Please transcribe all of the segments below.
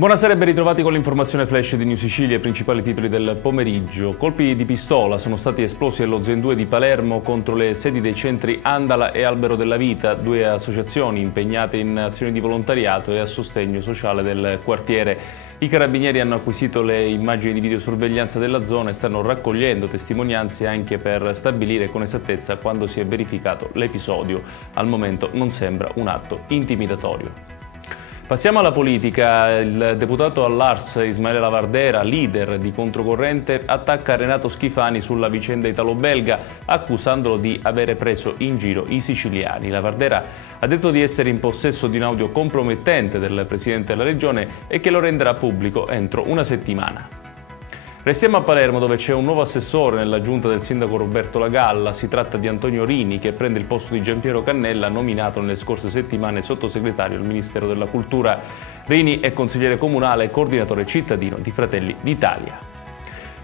Buonasera e ben ritrovati con l'informazione flash di New Sicilia e i principali titoli del pomeriggio. Colpi di pistola sono stati esplosi allo Zen 2 di Palermo contro le sedi dei centri Andala e Albero della Vita, due associazioni impegnate in azioni di volontariato e a sostegno sociale del quartiere. I carabinieri hanno acquisito le immagini di videosorveglianza della zona e stanno raccogliendo testimonianze anche per stabilire con esattezza quando si è verificato l'episodio. Al momento non sembra un atto intimidatorio. Passiamo alla politica. Il deputato all'Ars Ismaele Lavardera, leader di Controcorrente, attacca Renato Schifani sulla vicenda italo-belga, accusandolo di avere preso in giro i siciliani. Lavardera ha detto di essere in possesso di un audio compromettente del presidente della regione e che lo renderà pubblico entro una settimana. Restiamo a Palermo, dove c'è un nuovo assessore nella giunta del sindaco Roberto Lagalla. Si tratta di Antonio Rini, che prende il posto di Giampiero Cannella, nominato nelle scorse settimane sottosegretario al Ministero della Cultura. Rini è consigliere comunale e coordinatore cittadino di Fratelli d'Italia.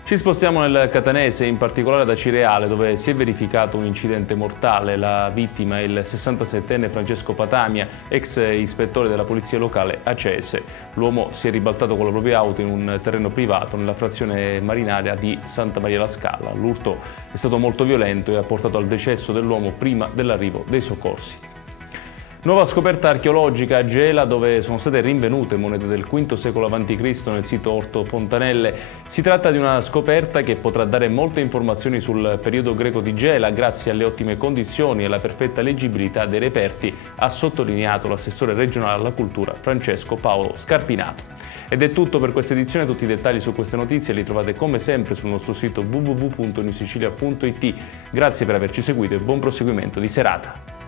Ci spostiamo nel Catanese, in particolare da Cireale, dove si è verificato un incidente mortale. La vittima è il 67enne Francesco Patamia, ex ispettore della polizia locale Acese. L'uomo si è ribaltato con la propria auto in un terreno privato nella frazione marinaria di Santa Maria la Scala. L'urto è stato molto violento e ha portato al decesso dell'uomo prima dell'arrivo dei soccorsi. Nuova scoperta archeologica a Gela, dove sono state rinvenute monete del V secolo a.C. nel sito Orto Fontanelle. Si tratta di una scoperta che potrà dare molte informazioni sul periodo greco di Gela grazie alle ottime condizioni e alla perfetta leggibilità dei reperti, ha sottolineato l'assessore regionale alla cultura Francesco Paolo Scarpinato. Ed è tutto per questa edizione. Tutti i dettagli su queste notizie li trovate come sempre sul nostro sito www.newsicilia.it. Grazie per averci seguito e buon proseguimento di serata.